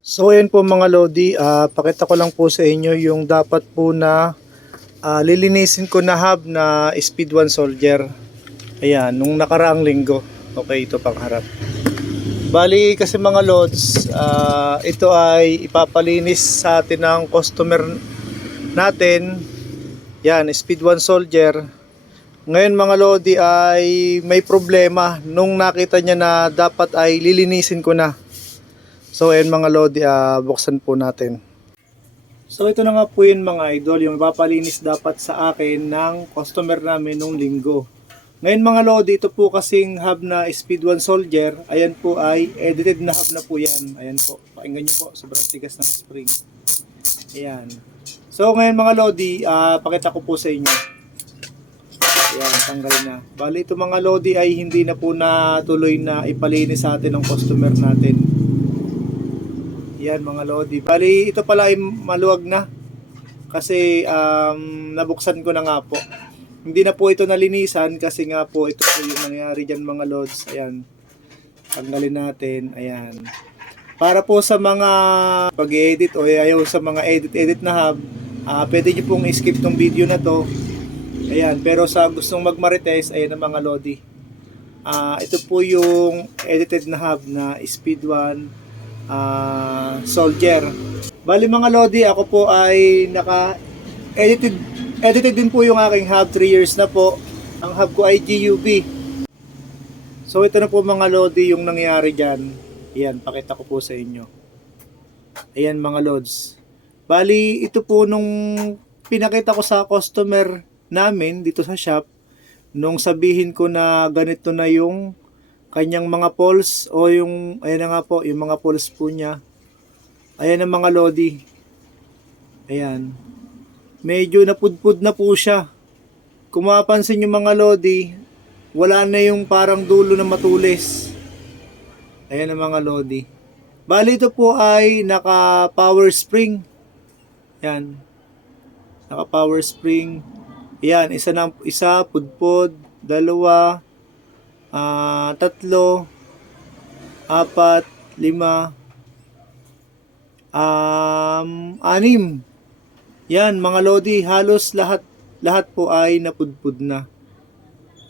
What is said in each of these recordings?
So ayan po mga Lodi, ah, pakita ko lang po sa inyo yung dapat po na ah, lilinisin ko na hub na Speed 1 Soldier. Ayan, nung nakaraang linggo. Okay, ito pang harap. Bali kasi mga lods, ah, ito ay ipapalinis sa atin ng customer natin. Yan, Speed 1 Soldier. Ngayon mga Lodi ay may problema nung nakita niya na dapat ay lilinisin ko na. So ayan mga Lodi, ah, buksan po natin. So ito na nga po yun mga idol, yung ipapalinis dapat sa akin ng customer namin nung linggo. Ngayon mga Lodi, ito po kasing hub na Speed 1 Soldier, ayan po ay edited na hub na po yan. Ayan po, pakinggan nyo po, sobrang tigas ng spring. Ayan. So ngayon mga Lodi, ah, pakita ko po sa inyo. Ayan, tanggal na. Bali ito mga Lodi ay hindi na po natuloy na ipalinis sa atin ng customer natin. Yan mga Lodi. Bali, ito pala ay maluwag na. Kasi um, nabuksan ko na nga po. Hindi na po ito nalinisan kasi nga po ito po yung nangyari dyan mga Lods. Ayan. Tanggalin natin. Ayan. Para po sa mga pag-edit o ayaw sa mga edit-edit na hub, ah pwede nyo pong skip tong video na to. Ayan. Pero sa gustong magmarites, ayan ang mga Lodi. Ah, ito po yung edited na hub na Speed 1 ah, Soldier. Bali mga Lodi, ako po ay naka edited din po yung aking hub 3 years na po. Ang hub ko ay GUV. So ito na po mga Lodi yung nangyari dyan. Ayan, pakita ko po sa inyo. Ayan mga Lods. Bali, ito po nung pinakita ko sa customer namin dito sa shop, nung sabihin ko na ganito na yung kanyang mga poles o yung, ayan na nga po, yung mga poles po niya. Ayan ang mga Lodi. Ayan. Medyo napudpud na po siya. Kung mapapansin yung mga Lodi, wala na yung parang dulo na matulis. Ayan ang mga Lodi. Bali ito po ay naka power spring. Yan. Naka power spring. Yan, isa na isa pudpod, dalawa, ah, tatlo, apat, lima, um, anim. Yan, mga lodi, halos lahat lahat po ay napudpud na.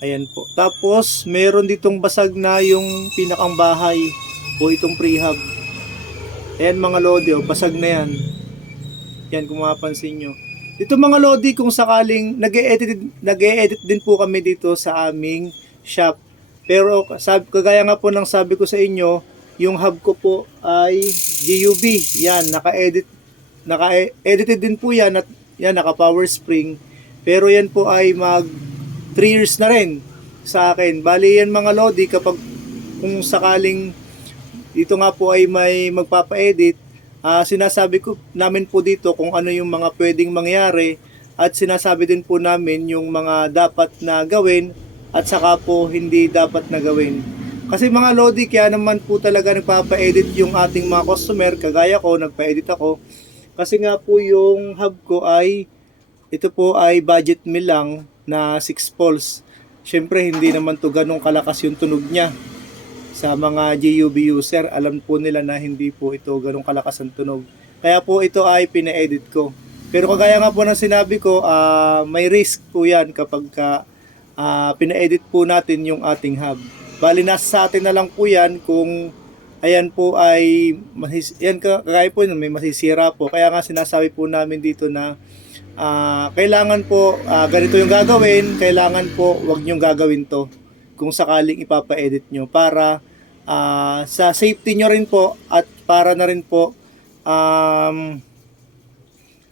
Ayan po. Tapos, meron ditong basag na yung pinakang bahay o itong prehab. Ayan mga lodi, oh, basag na yan. Yan, kung mapapansin nyo. Dito mga lodi, kung sakaling nag-e-edit, nag-e-edit din po kami dito sa aming shop. Pero sabi, kagaya nga po ng sabi ko sa inyo, yung hub ko po ay GUV. Yan, naka-edit naka-edited din po yan at yan naka power spring. Pero yan po ay mag 3 years na rin sa akin. Bali yan mga lodi kapag kung sakaling dito nga po ay may magpapa-edit, ah, sinasabi ko namin po dito kung ano yung mga pwedeng mangyari at sinasabi din po namin yung mga dapat na gawin at saka po hindi dapat na gawin. Kasi mga Lodi, kaya naman po talaga nagpapa-edit yung ating mga customer, kagaya ko, nagpa-edit ako. Kasi nga po yung hub ko ay, ito po ay budget meal lang na 6 poles. Siyempre, hindi naman to ganong kalakas yung tunog niya. Sa mga GUB user, alam po nila na hindi po ito ganong kalakas ang tunog. Kaya po ito ay pina-edit ko. Pero kagaya nga po ng sinabi ko, ah, may risk po yan kapag ka, ah, pina-edit po natin yung ating hub. Bali nasa sa atin na lang po yan kung ayan po ay masis, yan ka- kagaya po may masisira po. Kaya nga sinasabi po namin dito na ah, kailangan po ah, ganito yung gagawin, kailangan po wag niyong gagawin to kung sakaling ipapa-edit nyo para ah, sa safety nyo rin po at para na rin po um,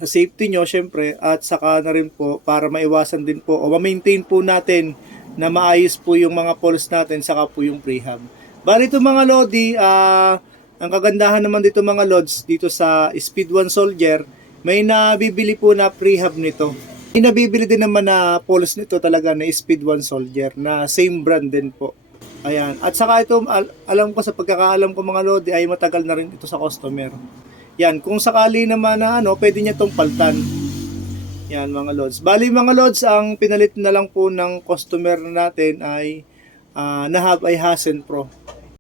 safety nyo syempre at saka na rin po para maiwasan din po o ma-maintain po natin na maayos po yung mga poles natin saka po yung prehab. Bali ito mga Lodi, ah, ang kagandahan naman dito mga Lods dito sa Speed 1 Soldier, may nabibili po na prehab nito. May nabibili din naman na poles nito talaga na Speed 1 Soldier na same brand din po. Ayan. At saka ito, al- alam ko sa pagkakaalam ko mga Lodi ay matagal na rin ito sa customer. Yan, kung sakali naman na ano, pwede niya tong paltan. Yan mga lods. Bali mga lods, ang pinalit na lang po ng customer natin ay ah, na hub ay Hasen Pro.